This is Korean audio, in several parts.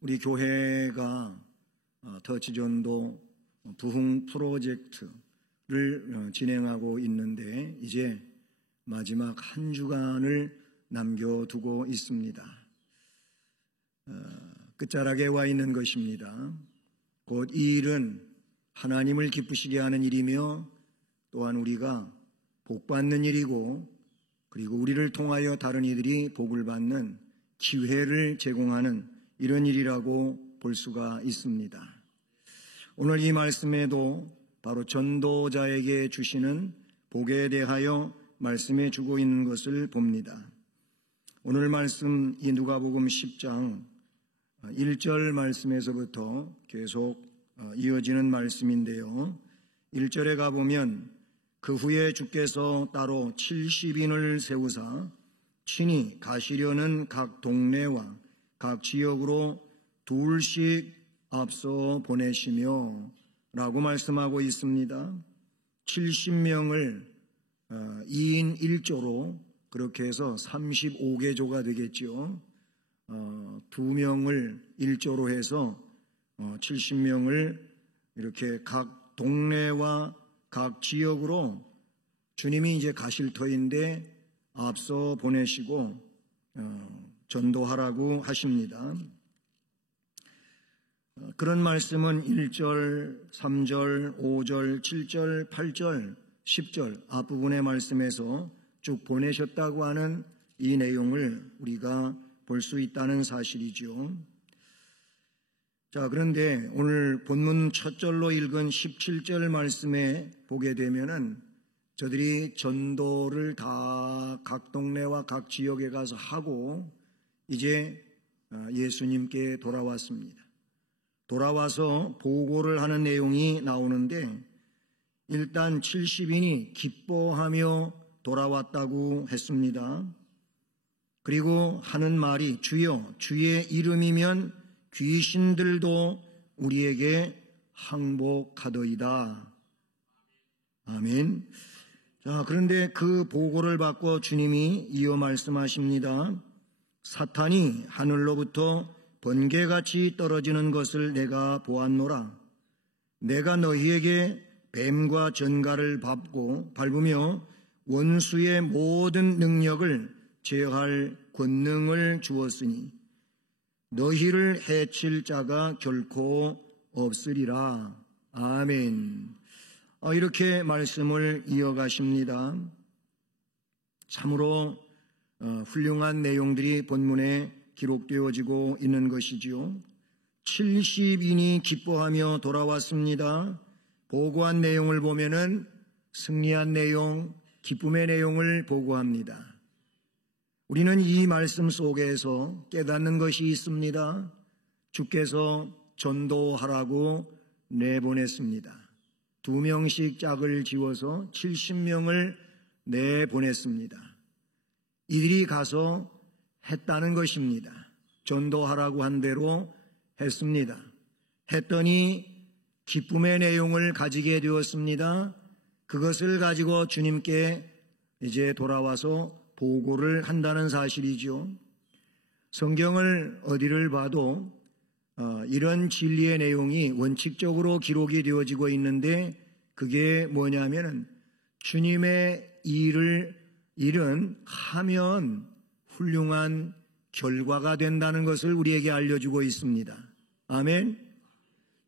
우리 교회가 터치전도 부흥 프로젝트를 진행하고 있는데 이제 마지막 한 주간을 남겨두고 있습니다. 끝자락에 와 있는 것입니다. 곧 이 일은 하나님을 기쁘시게 하는 일이며 또한 우리가 복받는 일이고 그리고 우리를 통하여 다른 이들이 복을 받는 기회를 제공하는 이런 일이라고 볼 수가 있습니다. 오늘 이 말씀에도 바로 전도자에게 주시는 복에 대하여 말씀해 주고 있는 것을 봅니다. 오늘 말씀 이 누가복음 10장 1절 말씀에서부터 계속 이어지는 말씀인데요. 1절에 가보면 그 후에 주께서 따로 70인을 세우사 친히 가시려는 각 동네와 각 지역으로 둘씩 앞서 보내시며 라고 말씀하고 있습니다. 70명을 2인 1조로 그렇게 해서 35개조가 되겠죠. 2명을 1조로 해서 70명을 이렇게 각 동네와 각 지역으로 주님이 이제 가실 터인데 앞서 보내시고 전도하라고 하십니다. 그런 말씀은 1절, 3절, 5절, 7절, 8절, 10절 앞부분의 말씀에서 쭉 보내셨다고 하는 이 내용을 우리가 볼 수 있다는 사실이죠. 자, 그런데 오늘 본문 첫 절로 읽은 17절 말씀에 보게 되면은 저들이 전도를 다 각 동네와 각 지역에 가서 하고 이제 예수님께 돌아왔습니다. 돌아와서 보고를 하는 내용이 나오는데 일단 70인이 기뻐하며 돌아왔다고 했습니다. 그리고 하는 말이 주여 주의 이름이면 귀신들도 우리에게 항복하더이다. 아멘. 자, 그런데 그 보고를 받고 주님이 이어 말씀하십니다. 사탄이 하늘로부터 번개같이 떨어지는 것을 내가 보았노라. 내가 너희에게 뱀과 전갈을 밟으며 원수의 모든 능력을 제어할 권능을 주었으니 너희를 해칠 자가 결코 없으리라. 아멘. 이렇게 말씀을 이어가십니다. 참으로 훌륭한 내용들이 본문에 기록되어지고 있는 것이지요. 70인이 기뻐하며 돌아왔습니다. 보고한 내용을 보면은 승리한 내용, 기쁨의 내용을 보고합니다. 우리는 이 말씀 속에서 깨닫는 것이 있습니다. 주께서 전도하라고 내보냈습니다. 2명씩 짝을 지워서 70명을 내보냈습니다. 이들이 가서 했다는 것입니다. 전도하라고 한 대로 했습니다. 했더니 기쁨의 내용을 가지게 되었습니다. 그것을 가지고 주님께 이제 돌아와서 보고를 한다는 사실이죠. 성경을 어디를 봐도 이런 진리의 내용이 원칙적으로 기록이 되어지고 있는데 그게 뭐냐면은 주님의 일은 하면 훌륭한 결과가 된다는 것을 우리에게 알려주고 있습니다. 아멘.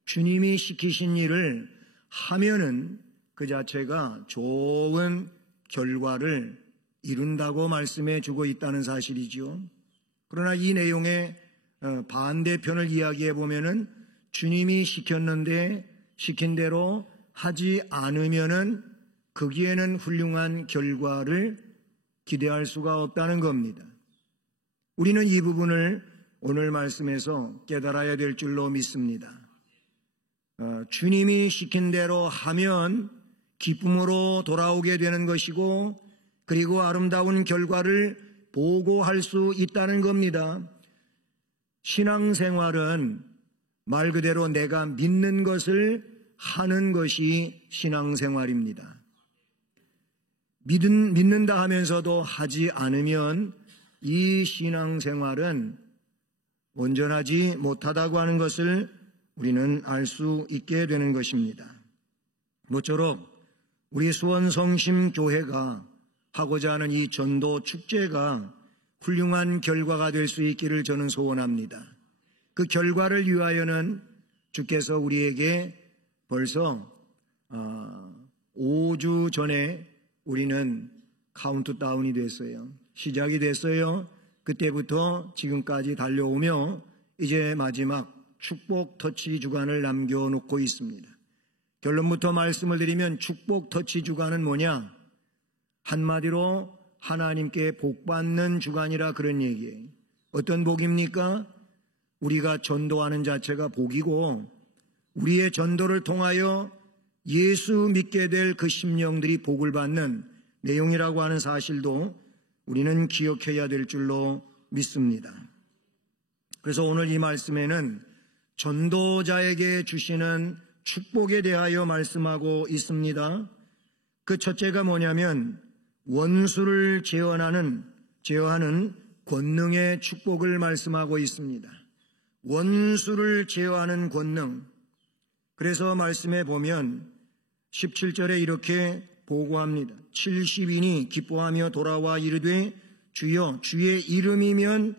주님이 시키신 일을 하면은 그 자체가 좋은 결과를 이룬다고 말씀해 주고 있다는 사실이죠. 그러나 이 내용의 반대편을 이야기해 보면은 주님이 시켰는데 시킨 대로 하지 않으면은 거기에는 훌륭한 결과를 기대할 수가 없다는 겁니다. 우리는 이 부분을 오늘 말씀에서 깨달아야 될 줄로 믿습니다. 주님이 시킨 대로 하면 기쁨으로 돌아오게 되는 것이고 그리고 아름다운 결과를 보고할 수 있다는 겁니다. 신앙생활은 말 그대로 내가 믿는 것을 하는 것이 신앙생활입니다. 믿는다 하면서도 하지 않으면 이 신앙생활은 온전하지 못하다고 하는 것을 우리는 알 수 있게 되는 것입니다. 모쪼록 우리 수원성심교회가 하고자 하는 이 전도 축제가 훌륭한 결과가 될 수 있기를 저는 소원합니다. 그 결과를 위하여는 주께서 우리에게 벌써 5주 전에 우리는 카운트다운이 됐어요. 시작이 됐어요. 그때부터 지금까지 달려오며 이제 마지막 축복 터치 주간을 남겨놓고 있습니다. 결론부터 말씀을 드리면 축복 터치 주간은 뭐냐? 한마디로 하나님께 복받는 주간이라 그런 얘기예요. 어떤 복입니까? 우리가 전도하는 자체가 복이고 우리의 전도를 통하여 예수 믿게 될 그 심령들이 복을 받는 내용이라고 하는 사실도 우리는 기억해야 될 줄로 믿습니다. 그래서 오늘 이 말씀에는 전도자에게 주시는 축복에 대하여 말씀하고 있습니다. 그 첫째가 뭐냐면 원수를 제어하는 권능의 축복을 말씀하고 있습니다. 원수를 제어하는 권능. 그래서 말씀해 보면 17절에 이렇게 보고합니다. 70인이 기뻐하며 돌아와 이르되 주여 주의 이름이면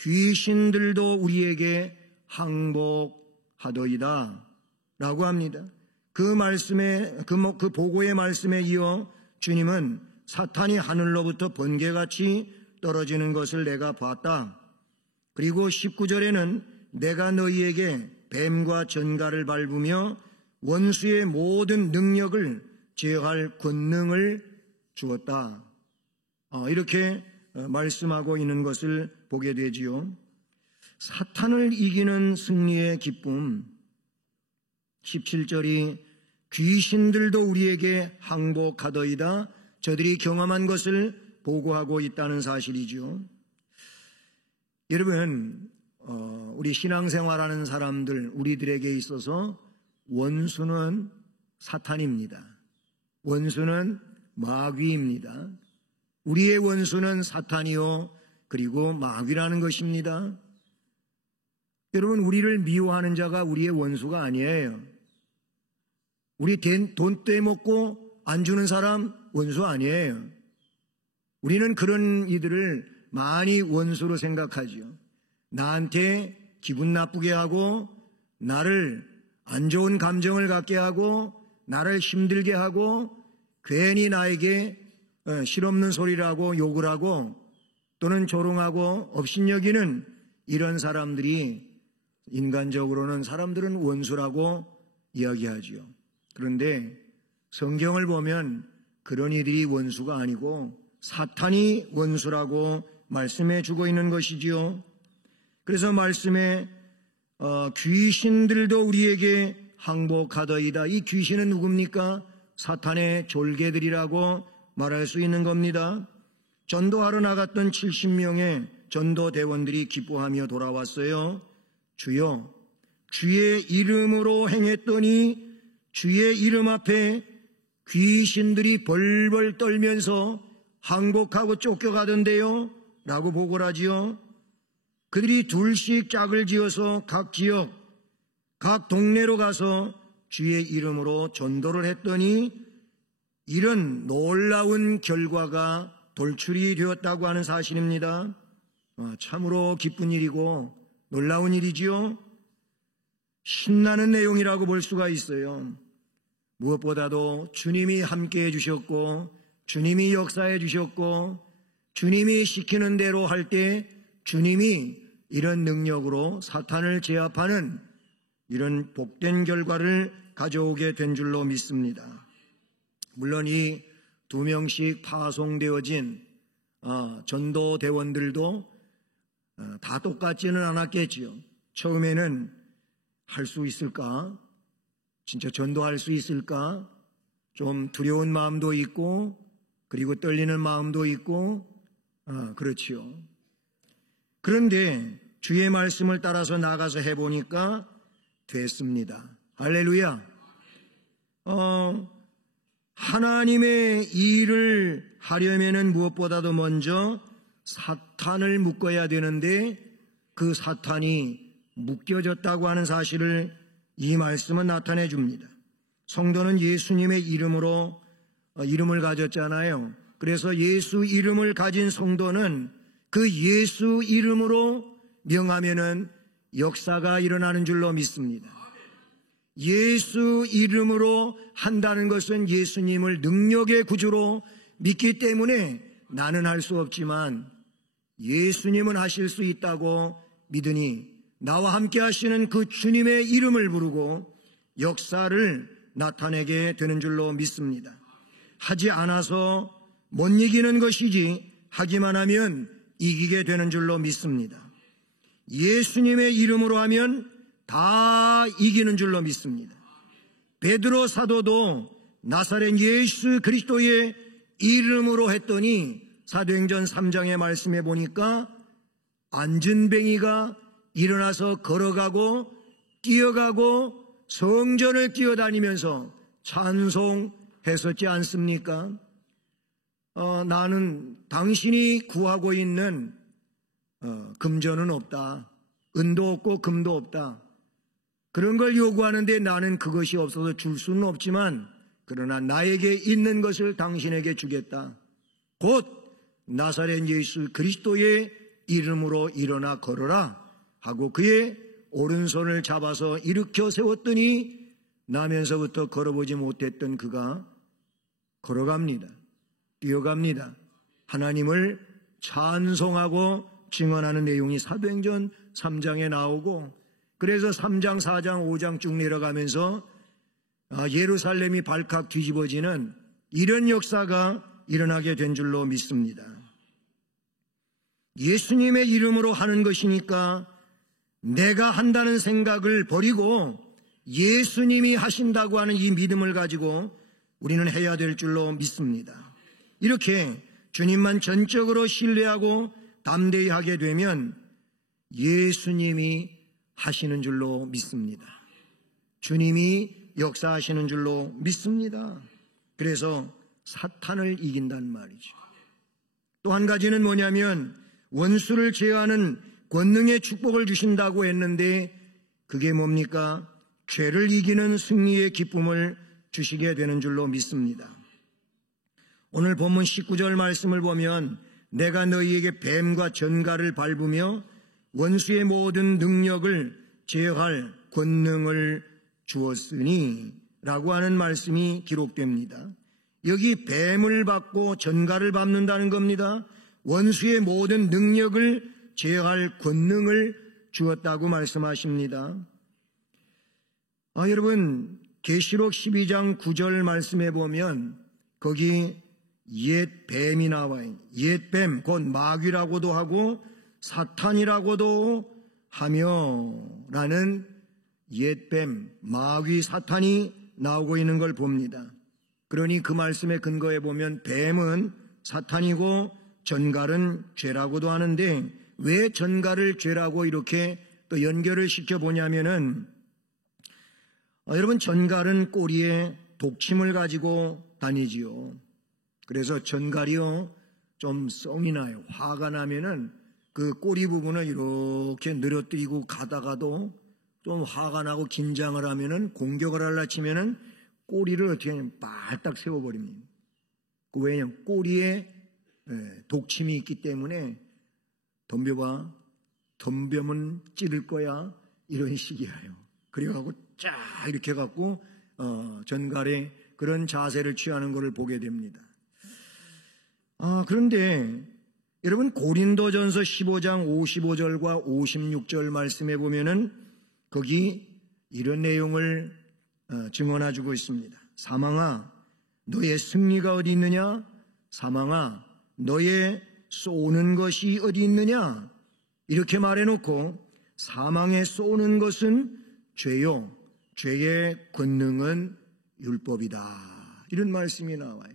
귀신들도 우리에게 항복하더이다 라고 합니다. 그 보고의 말씀에 이어 주님은 사탄이 하늘로부터 번개같이 떨어지는 것을 내가 봤다. 그리고 19절에는 내가 너희에게 뱀과 전갈을 밟으며 원수의 모든 능력을 제어할 권능을 주었다. 이렇게 말씀하고 있는 것을 보게 되지요. 사탄을 이기는 승리의 기쁨. 17절이 귀신들도 우리에게 항복하더이다. 저들이 경험한 것을 보고하고 있다는 사실이죠. 여러분, 우리 신앙생활하는 사람들, 우리들에게 있어서 원수는 사탄입니다. 원수는 마귀입니다. 우리의 원수는 사탄이요 그리고 마귀라는 것입니다. 여러분, 우리를 미워하는 자가 우리의 원수가 아니에요. 우리 돈 떼먹고 안 주는 사람 원수 아니에요. 우리는 그런 이들을 많이 원수로 생각하죠. 나한테 기분 나쁘게 하고 나를 안 좋은 감정을 갖게 하고 나를 힘들게 하고 괜히 나에게 실없는 소리를 하고 욕을 하고 또는 조롱하고 업신여기는 이런 사람들이 인간적으로는 사람들은 원수라고 이야기하지요. 그런데 성경을 보면 그런 이들이 원수가 아니고 사탄이 원수라고 말씀해 주고 있는 것이지요. 그래서 말씀에 귀신들도 우리에게 항복하더이다. 이 귀신은 누굽니까? 사탄의 졸개들이라고 말할 수 있는 겁니다. 전도하러 나갔던 70명의 전도대원들이 기뻐하며 돌아왔어요. 주여 주의 이름으로 행했더니 주의 이름 앞에 귀신들이 벌벌 떨면서 항복하고 쫓겨가던데요 라고 보고를 하지요. 그들이 둘씩 짝을 지어서 각 지역, 각 동네로 가서 주의 이름으로 전도를 했더니 이런 놀라운 결과가 돌출이 되었다고 하는 사실입니다. 참으로 기쁜 일이고 놀라운 일이지요. 신나는 내용이라고 볼 수가 있어요. 무엇보다도 주님이 함께해 주셨고 주님이 역사해 주셨고 주님이 시키는 대로 할 때 주님이 이런 능력으로 사탄을 제압하는 이런 복된 결과를 가져오게 된 줄로 믿습니다. 물론 이 2명씩 파송되어진 전도대원들도 다 똑같지는 않았겠지요. 처음에는 할 수 있을까? 진짜 전도할 수 있을까? 좀 두려운 마음도 있고 그리고 떨리는 마음도 있고 그렇지요. 그런데 주의 말씀을 따라서 나가서 해보니까 됐습니다. 할렐루야. 하나님의 일을 하려면은 무엇보다도 먼저 사탄을 묶어야 되는데 그 사탄이 묶여졌다고 하는 사실을 이 말씀은 나타내 줍니다. 성도는 예수님의 이름으로 이름을 가졌잖아요. 그래서 예수 이름을 가진 성도는 그 예수 이름으로 명하면은 역사가 일어나는 줄로 믿습니다. 예수 이름으로 한다는 것은 예수님을 능력의 구주로 믿기 때문에 나는 할 수 없지만 예수님은 하실 수 있다고 믿으니 나와 함께 하시는 그 주님의 이름을 부르고 역사를 나타내게 되는 줄로 믿습니다. 하지 않아서 못 이기는 것이지 하기만 하면 이기게 되는 줄로 믿습니다. 예수님의 이름으로 하면 다 이기는 줄로 믿습니다. 베드로 사도도 나사렛 예수 그리스도의 이름으로 했더니 사도행전 3장의 말씀에 보니까 안전뱅이가 일어나서 걸어가고 뛰어가고 성전을 뛰어다니면서 찬송했었지 않습니까? 나는 당신이 구하고 있는 금전은 없다. 은도 없고 금도 없다. 그런 걸 요구하는데 나는 그것이 없어서 줄 수는 없지만 그러나 나에게 있는 것을 당신에게 주겠다. 곧 나사렛 예수 그리스도의 이름으로 일어나 걸어라 하고 그의 오른손을 잡아서 일으켜 세웠더니 나면서부터 걸어보지 못했던 그가 걸어갑니다. 뛰어갑니다. 하나님을 찬송하고 증언하는 내용이 사도행전 3장에 나오고 그래서 3장, 4장, 5장 쭉 내려가면서 예루살렘이 발칵 뒤집어지는 이런 역사가 일어나게 된 줄로 믿습니다. 예수님의 이름으로 하는 것이니까 내가 한다는 생각을 버리고 예수님이 하신다고 하는 이 믿음을 가지고 우리는 해야 될 줄로 믿습니다. 이렇게 주님만 전적으로 신뢰하고 담대히 하게 되면 예수님이 하시는 줄로 믿습니다. 주님이 역사하시는 줄로 믿습니다. 그래서 사탄을 이긴단 말이죠. 또 한 가지는 뭐냐면 원수를 제어하는 권능의 축복을 주신다고 했는데 그게 뭡니까? 죄를 이기는 승리의 기쁨을 주시게 되는 줄로 믿습니다. 오늘 본문 19절 말씀을 보면 내가 너희에게 뱀과 전갈을 밟으며 원수의 모든 능력을 제어할 권능을 주었으니 라고 하는 말씀이 기록됩니다. 여기 뱀을 밟고 전갈을 밟는다는 겁니다. 원수의 모든 능력을 제어할 권능을 주었다고 말씀하십니다. 여러분 계시록 12장 9절 말씀에 보면 거기 옛 뱀이 나와요. 옛 뱀, 곧 마귀라고도 하고 사탄이라고도 하며 라는 옛 뱀, 마귀, 사탄이 나오고 있는 걸 봅니다. 그러니 그 말씀에 근거해 보면 뱀은 사탄이고 전갈은 죄라고도 하는데 왜 전갈을 죄라고 이렇게 또 연결을 시켜보냐면은 여러분 전갈은 꼬리에 독침을 가지고 다니지요. 그래서 전갈이요 좀 썽이 나요. 화가 나면은 그 꼬리 부분을 이렇게 늘어뜨리고 가다가도 좀 화가 나고 긴장을 하면은 공격을 하려 치면은 꼬리를 어떻게 하냐면 발딱 세워버립니다. 왜냐면 꼬리에 독침이 있기 때문에 덤벼봐, 덤벼면 찌를 거야 이런 식이에요. 그래가지고 쫙 이렇게 해갖고 전갈에 그런 자세를 취하는 것을 보게 됩니다. 그런데 여러분 고린도전서 15장 55절과 56절 말씀에 보면은 거기 이런 내용을 증언해주고 있습니다. 사망아 너의 승리가 어디 있느냐? 사망아 너의 쏘는 것이 어디 있느냐? 이렇게 말해놓고 사망에 쏘는 것은 죄요 죄의 권능은 율법이다 이런 말씀이 나와요.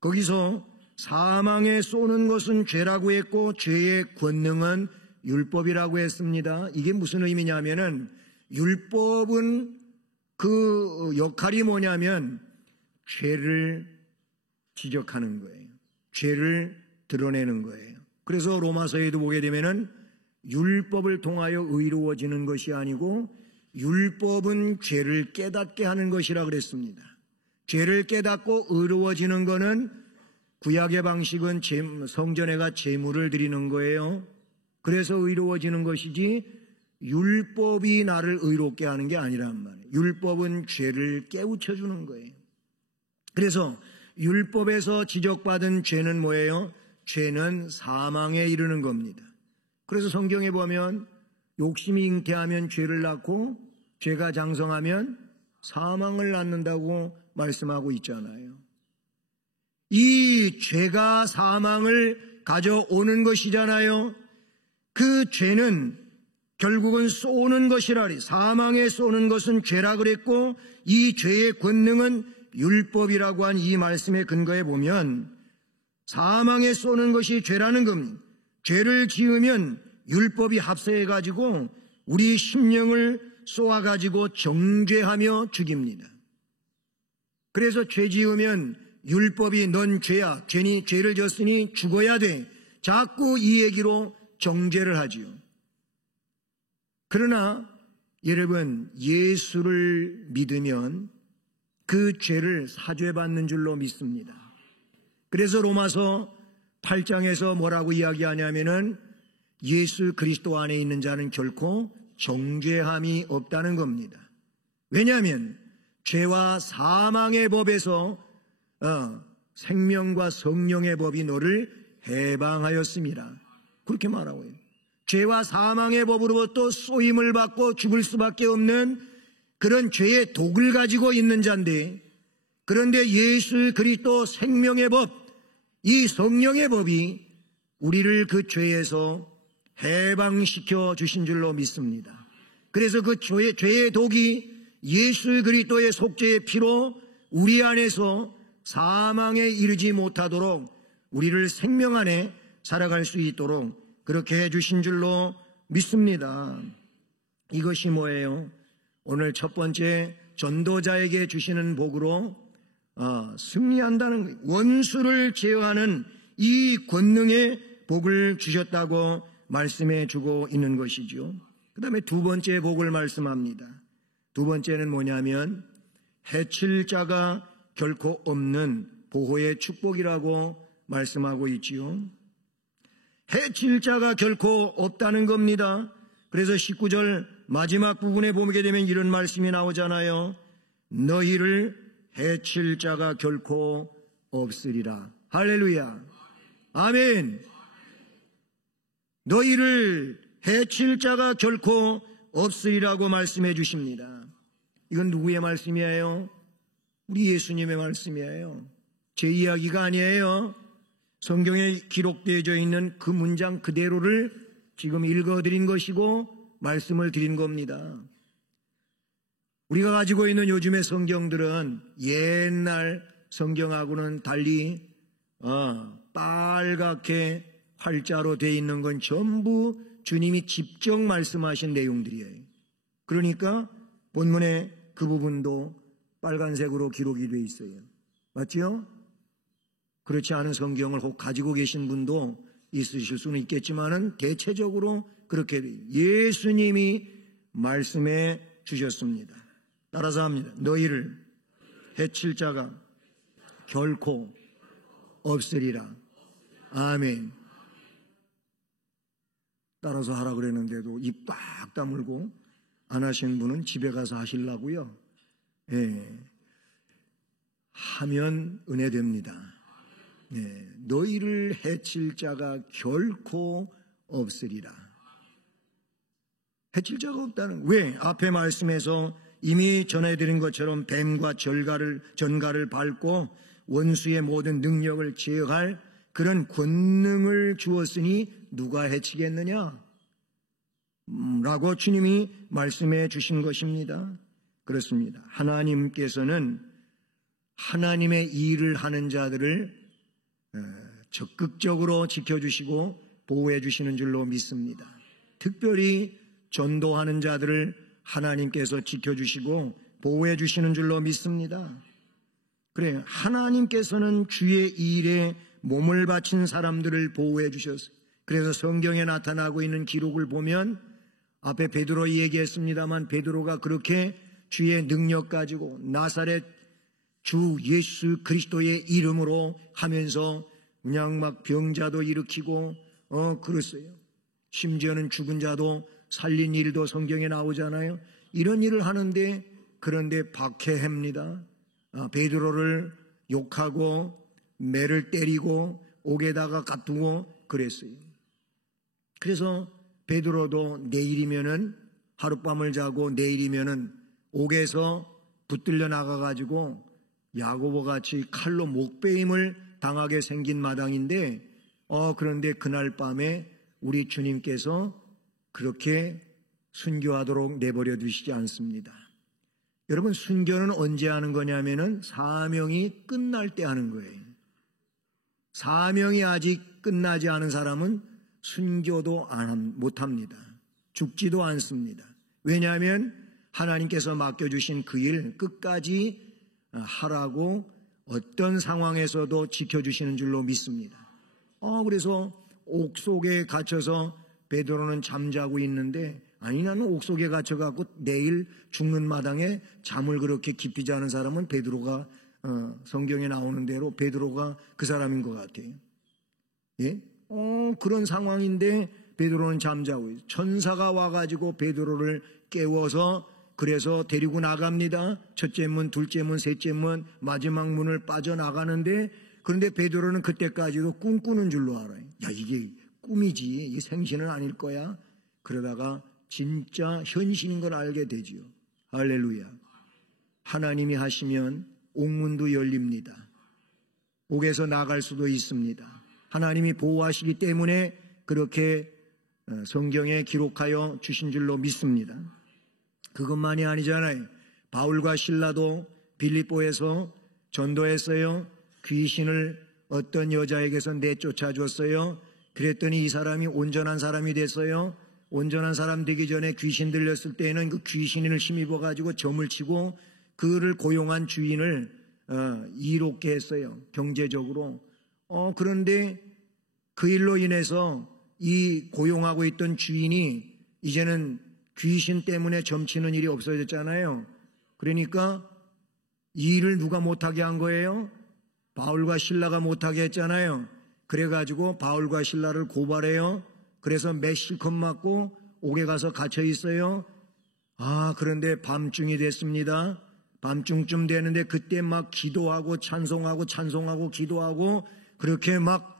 거기서 사망에 쏘는 것은 죄라고 했고 죄의 권능은 율법이라고 했습니다. 이게 무슨 의미냐면은 율법은 그 역할이 뭐냐면 죄를 지적하는 거예요. 죄를 드러내는 거예요. 그래서 로마서에도 보게 되면은 율법을 통하여 의로워지는 것이 아니고 율법은 죄를 깨닫게 하는 것이라 그랬습니다. 죄를 깨닫고 의로워지는 것은 구약의 방식은 성전에가 제물을 드리는 거예요. 그래서 의로워지는 것이지 율법이 나를 의롭게 하는 게 아니란 말이에요. 율법은 죄를 깨우쳐 주는 거예요. 그래서 율법에서 지적받은 죄는 뭐예요? 죄는 사망에 이르는 겁니다. 그래서 성경에 보면 욕심이 잉태하면 죄를 낳고 죄가 장성하면 사망을 낳는다고 말씀하고 있잖아요. 이 죄가 사망을 가져오는 것이잖아요. 그 죄는 결국은 쏘는 것이라 그래. 사망에 쏘는 것은 죄라 그랬고 이 죄의 권능은 율법이라고 한 이 말씀의 근거에 보면 사망에 쏘는 것이 죄라는 겁니다. 죄를 지으면 율법이 합세해가지고 우리 심령을 쏘아가지고 정죄하며 죽입니다. 그래서 죄 지으면 율법이 넌 죄야, 죄를 졌으니 죽어야 돼. 자꾸 이 얘기로 정죄를 하지요. 그러나 여러분, 예수를 믿으면 그 죄를 사죄받는 줄로 믿습니다. 그래서 로마서 8장에서 뭐라고 이야기하냐면은 예수 그리스도 안에 있는 자는 결코 정죄함이 없다는 겁니다. 왜냐하면 죄와 사망의 법에서 생명과 성령의 법이 너를 해방하였습니다. 그렇게 말하고 있어요. 죄와 사망의 법으로부터 쏘임을 받고 죽을 수밖에 없는 그런 죄의 독을 가지고 있는 자인데, 그런데 예수 그리스도 생명의 법, 이 성령의 법이 우리를 그 죄에서 해방시켜 주신 줄로 믿습니다. 그래서 그 죄의 독이 예수 그리스도의 속죄의 피로 우리 안에서 사망에 이르지 못하도록 우리를 생명 안에 살아갈 수 있도록 그렇게 해주신 줄로 믿습니다. 이것이 뭐예요? 오늘 첫 번째 전도자에게 주시는 복으로 승리한다는 거예요. 원수를 제어하는 이 권능의 복을 주셨다고 말씀해 주고 있는 것이죠. 그 다음에 두 번째 복을 말씀합니다. 두 번째는 뭐냐면 해칠 자가 결코 없는 보호의 축복이라고 말씀하고 있지요. 해칠 자가 결코 없다는 겁니다. 그래서 19절 마지막 부분에 보게 되면 이런 말씀이 나오잖아요. 너희를 해칠 자가 결코 없으리라. 할렐루야. 아멘. 너희를 해칠 자가 결코 없으리라고 말씀해 주십니다. 이건 누구의 말씀이에요? 우리 예수님의 말씀이에요. 제 이야기가 아니에요. 성경에 기록되어져 있는 그 문장 그대로를 지금 읽어드린 것이고 말씀을 드린 겁니다. 우리가 가지고 있는 요즘의 성경들은 옛날 성경하고는 달리 빨갛게 활자로 되어 있는 건 전부 주님이 직접 말씀하신 내용들이에요. 그러니까 본문에 그 부분도 빨간색으로 기록이 되어 있어요. 맞죠? 그렇지 않은 성경을 혹 가지고 계신 분도 있으실 수는 있겠지만은 대체적으로 그렇게 돼요. 예수님이 말씀해 주셨습니다. 따라서 합니다. 너희를 해칠 자가 결코 없으리라. 아멘. 따라서 하라 그랬는데도 입 꽉 다물고 안 하신 분은 집에 가서 하시려고요. 예. 하면 은혜됩니다. 예. 너희를 해칠 자가 결코 없으리라. 해칠 자가 없다는, 왜? 앞에 말씀에서 이미 전해드린 것처럼 뱀과 전갈을 밟고 원수의 모든 능력을 제어할 그런 권능을 주었으니 누가 해치겠느냐? 라고 주님이 말씀해 주신 것입니다. 그렇습니다. 하나님께서는 하나님의 일을 하는 자들을 적극적으로 지켜주시고 보호해 주시는 줄로 믿습니다. 특별히 전도하는 자들을 하나님께서 지켜주시고 보호해 주시는 줄로 믿습니다. 그래요. 하나님께서는 주의 일에 몸을 바친 사람들을 보호해 주셨어요. 그래서 성경에 나타나고 있는 기록을 보면 앞에 베드로 얘기했습니다만 베드로가 그렇게 주의 능력 가지고 나사렛 주 예수 그리스도의 이름으로 하면서 그냥 막 병자도 일으키고 그랬어요. 심지어는 죽은 자도 살린 일도 성경에 나오잖아요. 이런 일을 하는데 그런데 박해합니다. 베드로를 욕하고 매를 때리고 옥에다가 가두고 그랬어요. 그래서 베드로도 내일이면은 하룻밤을 자고 내일이면은 옥에서 붙들려 나가가지고 야고보 같이 칼로 목베임을 당하게 생긴 마당인데 그런데 그날 밤에 우리 주님께서 그렇게 순교하도록 내버려 두시지 않습니다. 여러분, 순교는 언제 하는 거냐면은 사명이 끝날 때 하는 거예요. 사명이 아직 끝나지 않은 사람은 순교도 못합니다. 죽지도 않습니다. 왜냐하면 하나님께서 맡겨주신 그 일 끝까지 하라고 어떤 상황에서도 지켜주시는 줄로 믿습니다. 그래서 옥 속에 갇혀서 베드로는 잠자고 있는데 아니 나는 옥 속에 갇혀갖고 내일 죽는 마당에 잠을 그렇게 깊이 자는 사람은 베드로가 성경에 나오는 대로 베드로가 그 사람인 것 같아요. 예? 그런 상황인데 베드로는 잠자고 있어요. 천사가 와가지고 베드로를 깨워서 그래서 데리고 나갑니다. 첫째 문, 둘째 문, 셋째 문, 마지막 문을 빠져나가는데 그런데 베드로는 그때까지도 꿈꾸는 줄로 알아요. 야, 이게 꿈이지, 이 생신은 아닐 거야. 그러다가 진짜 현실인 걸 알게 되지요. 할렐루야. 하나님이 하시면 옥문도 열립니다. 옥에서 나갈 수도 있습니다. 하나님이 보호하시기 때문에 그렇게 성경에 기록하여 주신 줄로 믿습니다. 그것만이 아니잖아요. 바울과 실라도 빌립보에서 전도했어요. 귀신을 어떤 여자에게서 내쫓아 줬어요. 그랬더니 이 사람이 온전한 사람이 됐어요. 온전한 사람 되기 전에 귀신 들렸을 때에는 그 귀신을 힘입어 가지고 점을 치고 그를 고용한 주인을 이롭게 했어요. 경제적으로. 그런데 그 일로 인해서 이 고용하고 있던 주인이 이제는 귀신 때문에 점치는 일이 없어졌잖아요. 그러니까 이 일을 누가 못하게 한 거예요? 바울과 실라가 못하게 했잖아요. 그래가지고 바울과 실라를 고발해요. 그래서 매실컷 맞고 옥에 가서 갇혀 있어요. 그런데 밤중이 됐습니다. 밤중쯤 되는데 그때 막 기도하고 찬송하고 기도하고 그렇게 막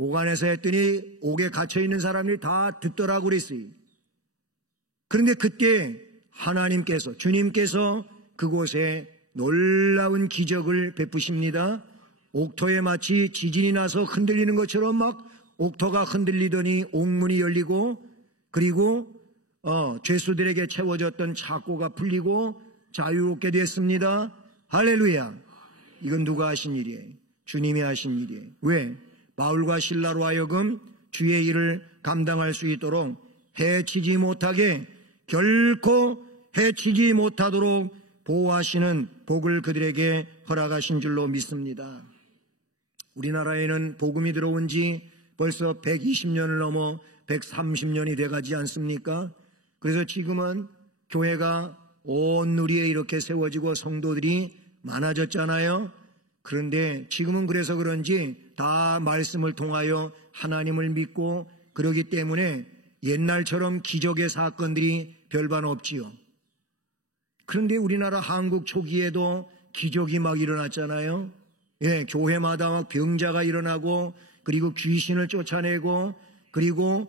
옥 안에서 했더니 옥에 갇혀 있는 사람들이 다 듣더라고 그랬어요. 그런데 그때 하나님께서, 주님께서 그곳에 놀라운 기적을 베푸십니다. 옥토에 마치 지진이 나서 흔들리는 것처럼 막 옥토가 흔들리더니 옥문이 열리고 그리고 죄수들에게 채워졌던 착고가 풀리고 자유롭게 됐습니다. 할렐루야. 이건 누가 하신 일이에요? 주님이 하신 일이에요. 왜? 바울과 실라로 하여금 주의 일을 감당할 수 있도록 해치지 못하게, 결코 해치지 못하도록 보호하시는 복을 그들에게 허락하신 줄로 믿습니다. 우리나라에는 복음이 들어온 지 벌써 120년을 넘어 130년이 돼가지 않습니까? 그래서 지금은 교회가 온 누리에 이렇게 세워지고 성도들이 많아졌잖아요. 그런데 지금은 그래서 그런지 다 말씀을 통하여 하나님을 믿고 그러기 때문에 옛날처럼 기적의 사건들이 별반 없지요. 그런데 우리나라 한국 초기에도 기적이 막 일어났잖아요. 예, 교회마다 막 병자가 일어나고 그리고 귀신을 쫓아내고 그리고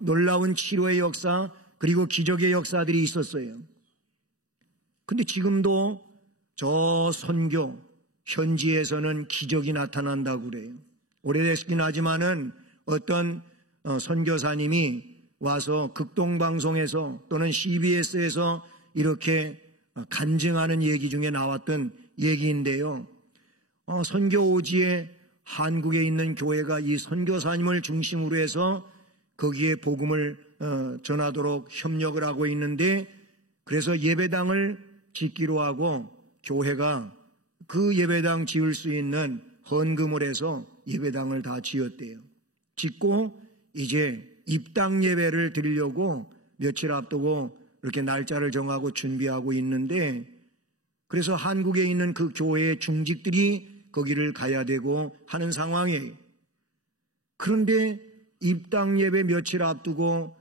놀라운 치료의 역사 그리고 기적의 역사들이 있었어요. 근데 지금도 저 선교 현지에서는 기적이 나타난다고 그래요. 오래됐긴 하지만은 어떤 선교사님이 와서 극동방송에서 또는 CBS에서 이렇게 간증하는 얘기 중에 나왔던 얘기인데요. 선교오지에 한국에 있는 교회가 이 선교사님을 중심으로 해서 거기에 복음을 전하도록 협력을 하고 있는데 그래서 예배당을 짓기로 하고 교회가 그 예배당 지을 수 있는 헌금을 해서 예배당을 다 지었대요. 짓고 이제 입당 예배를 드리려고 며칠 앞두고 이렇게 날짜를 정하고 준비하고 있는데, 그래서 한국에 있는 그 교회의 중직들이 거기를 가야 되고 하는 상황이에요. 그런데 입당 예배 며칠 앞두고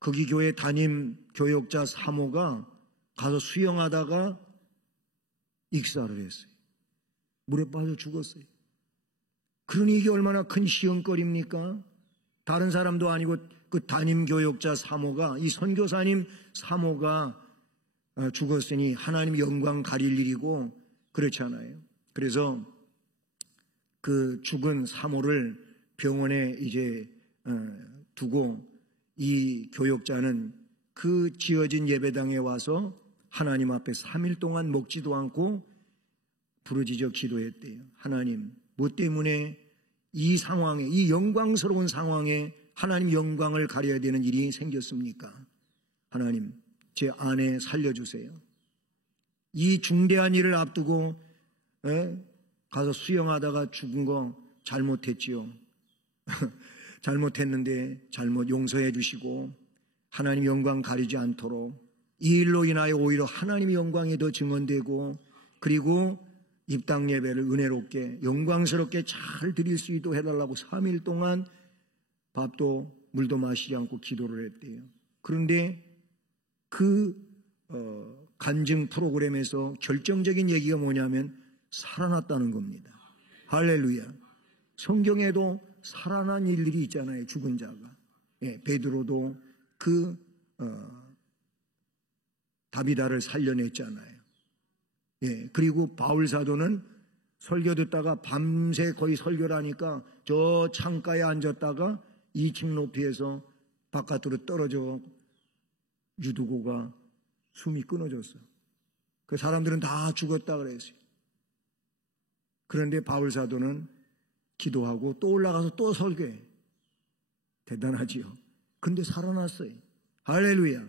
거기 교회 담임 교역자 사모가 가서 수영하다가 익사를 했어요. 물에 빠져 죽었어요. 그러니 이게 얼마나 큰 시험거리입니까? 다른 사람도 아니고 그 담임 교역자 사모가, 이 선교사님 사모가 죽었으니 하나님 영광 가릴 일이고 그렇잖아요. 그래서 그 죽은 사모를 병원에 이제 두고 이 교역자는 그 지어진 예배당에 와서 하나님 앞에 3일 동안 먹지도 않고 부르짖어 기도했대요. 하나님, 뭐 때문에 이 상황에, 이 영광스러운 상황에 하나님 영광을 가려야 되는 일이 생겼습니까? 하나님, 제 아내 살려주세요. 이 중대한 일을 앞두고 가서 수영하다가 죽은 거 잘못했지요. 잘못했는데 잘못 용서해 주시고 하나님 영광 가리지 않도록, 이 일로 인하여 오히려 하나님의 영광이 더 증언되고, 그리고 입당 예배를 은혜롭게 영광스럽게 잘 드릴 수 있도록 해달라고 3일 동안 밥도 물도 마시지 않고 기도를 했대요. 그런데 그 간증 프로그램에서 결정적인 얘기가 뭐냐면 살아났다는 겁니다. 할렐루야. 성경에도 살아난 일들이 있잖아요. 죽은 자가. 예, 베드로도 그 다비다를 살려냈잖아요. 예, 그리고 바울 사도는 설교 듣다가 밤새 거의 설교를 하니까 저 창가에 앉았다가 2층 높이에서 바깥으로 떨어져 유두고가 숨이 끊어졌어요. 그 사람들은 다 죽었다 그랬어요. 그런데 바울 사도는 기도하고 또 올라가서 또 설교해. 대단하지요. 근데 살아났어요. 할렐루야.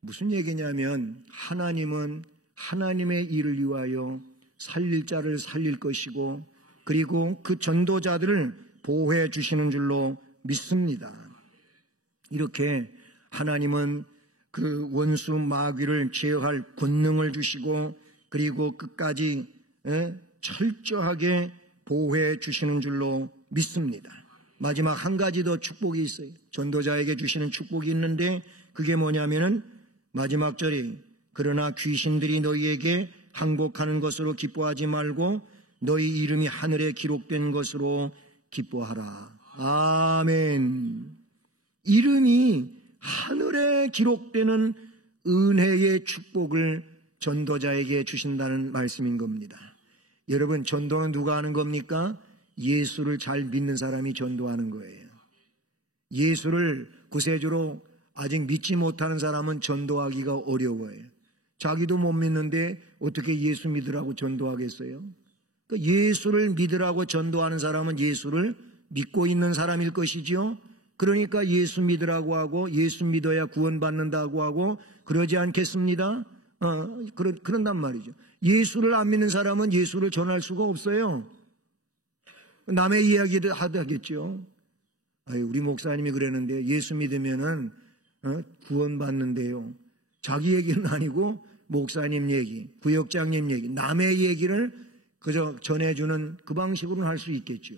무슨 얘기냐면 하나님은 하나님의 일을 위하여 살릴 자를 살릴 것이고, 그리고 그 전도자들을 보호해 주시는 줄로 믿습니다. 이렇게 하나님은 그 원수 마귀를 제어할 권능을 주시고, 그리고 끝까지 철저하게 보호해 주시는 줄로 믿습니다. 마지막 한 가지 더 축복이 있어요. 전도자에게 주시는 축복이 있는데 그게 뭐냐면은 마지막 절이, 그러나 귀신들이 너희에게 항복하는 것으로 기뻐하지 말고 너희 이름이 하늘에 기록된 것으로 기뻐하라. 아멘. 이름이 하늘에 기록되는 은혜의 축복을 전도자에게 주신다는 말씀인 겁니다. 여러분, 전도는 누가 하는 겁니까? 예수를 잘 믿는 사람이 전도하는 거예요. 예수를 구세주로 아직 믿지 못하는 사람은 전도하기가 어려워요. 자기도 못 믿는데 어떻게 예수 믿으라고 전도하겠어요? 그러니까 예수를 믿으라고 전도하는 사람은 예수를 믿고 있는 사람일 것이지요. 그러니까 예수 믿으라고 하고 예수 믿어야 구원받는다고 하고 그러지 않겠습니다? 그런단 말이죠. 예수를 안 믿는 사람은 예수를 전할 수가 없어요. 남의 이야기도 하겠죠. 우리 목사님이 그랬는데 예수 믿으면은 구원받는데요. 자기 얘기는 아니고 목사님 얘기, 구역장님 얘기, 남의 얘기를 그저 전해주는 그 방식으로는 할 수 있겠죠.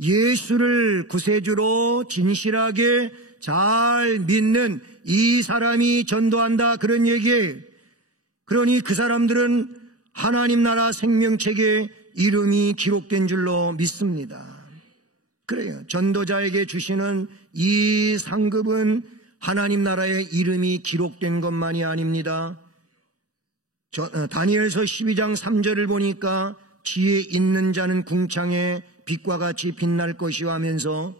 예수를 구세주로 진실하게 잘 믿는 이 사람이 전도한다, 그런 얘기예요. 그러니 그 사람들은 하나님 나라 생명책에 이름이 기록된 줄로 믿습니다. 그래요. 전도자에게 주시는 이 상급은 하나님 나라의 이름이 기록된 것만이 아닙니다. 다니엘서 12장 3절을 보니까 지혜 있는 자는 궁창에 빛과 같이 빛날 것이요 하면서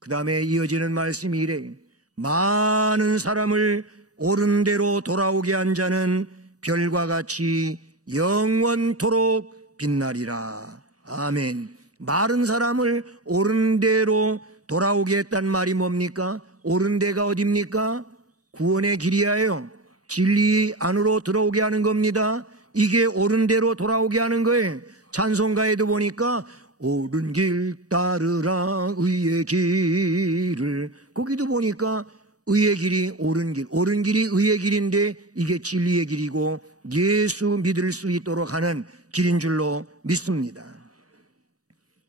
그 다음에 이어지는 말씀이 이래요. 많은 사람을 옳은 대로 돌아오게 한 자는 별과 같이 영원토록 빛나리라. 아멘. 많은 사람을 옳은 대로 돌아오게 했단 말이 뭡니까? 옳은 데가 어딥니까? 구원의 길이야요. 진리 안으로 들어오게 하는 겁니다. 이게 옳은 대로 돌아오게 하는 거예요. 찬송가에도 보니까 옳은 길 따르라 의의 길을. 거기도 보니까 의의 길이 옳은 길, 옳은 길이 의의 길인데 이게 진리의 길이고 예수 믿을 수 있도록 하는 길인 줄로 믿습니다.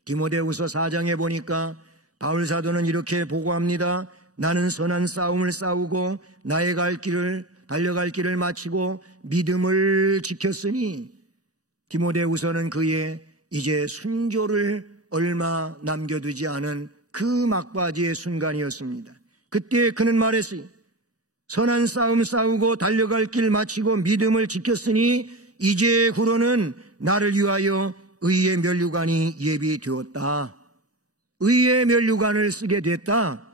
디모데후서 4장에 보니까 바울 사도는 이렇게 보고합니다. 나는 선한 싸움을 싸우고 나의 달려갈 길을 마치고 믿음을 지켰으니, 디모데후서는 그의 이제 순교를 얼마 남겨두지 않은 그 막바지의 순간이었습니다. 그때 그는 말했어요. 선한 싸움 싸우고 달려갈 길 마치고 믿음을 지켰으니 이제 후로는 나를 위하여 의의 면류관이 예비되었다. 의의 면류관을 쓰게 됐다.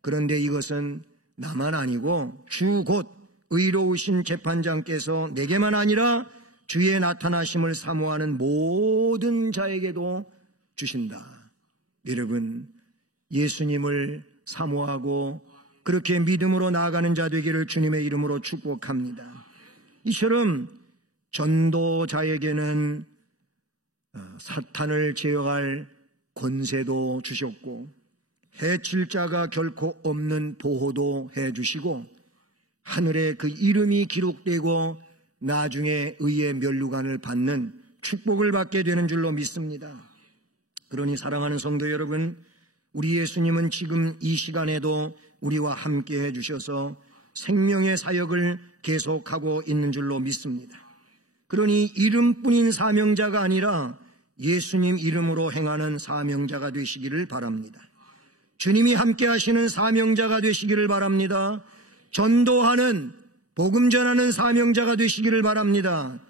그런데 이것은 나만 아니고 주 곧 의로우신 재판장께서 내게만 아니라 주의 나타나심을 사모하는 모든 자에게도 주신다. 여러분, 예수님을 사모하고 그렇게 믿음으로 나아가는 자 되기를 주님의 이름으로 축복합니다. 이처럼 전도자에게는 사탄을 제어할 권세도 주셨고 해칠 자가 결코 없는 보호도 해주시고 하늘에 그 이름이 기록되고 나중에 의의 면류관을 받는 축복을 받게 되는 줄로 믿습니다. 그러니 사랑하는 성도 여러분, 우리 예수님은 지금 이 시간에도 우리와 함께 해주셔서 생명의 사역을 계속하고 있는 줄로 믿습니다. 그러니 이름뿐인 사명자가 아니라 예수님 이름으로 행하는 사명자가 되시기를 바랍니다. 주님이 함께 하시는 사명자가 되시기를 바랍니다. 전도하는, 복음 전하는 사명자가 되시기를 바랍니다.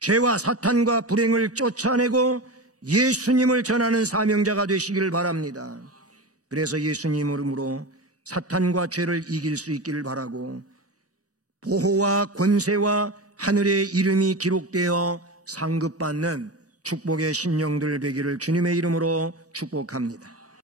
죄와 사탄과 불행을 쫓아내고 예수님을 전하는 사명자가 되시기를 바랍니다. 그래서 예수님 이름으로 사탄과 죄를 이길 수 있기를 바라고 보호와 권세와 하늘의 이름이 기록되어 상급받는 축복의 심령들 되기를 주님의 이름으로 축복합니다.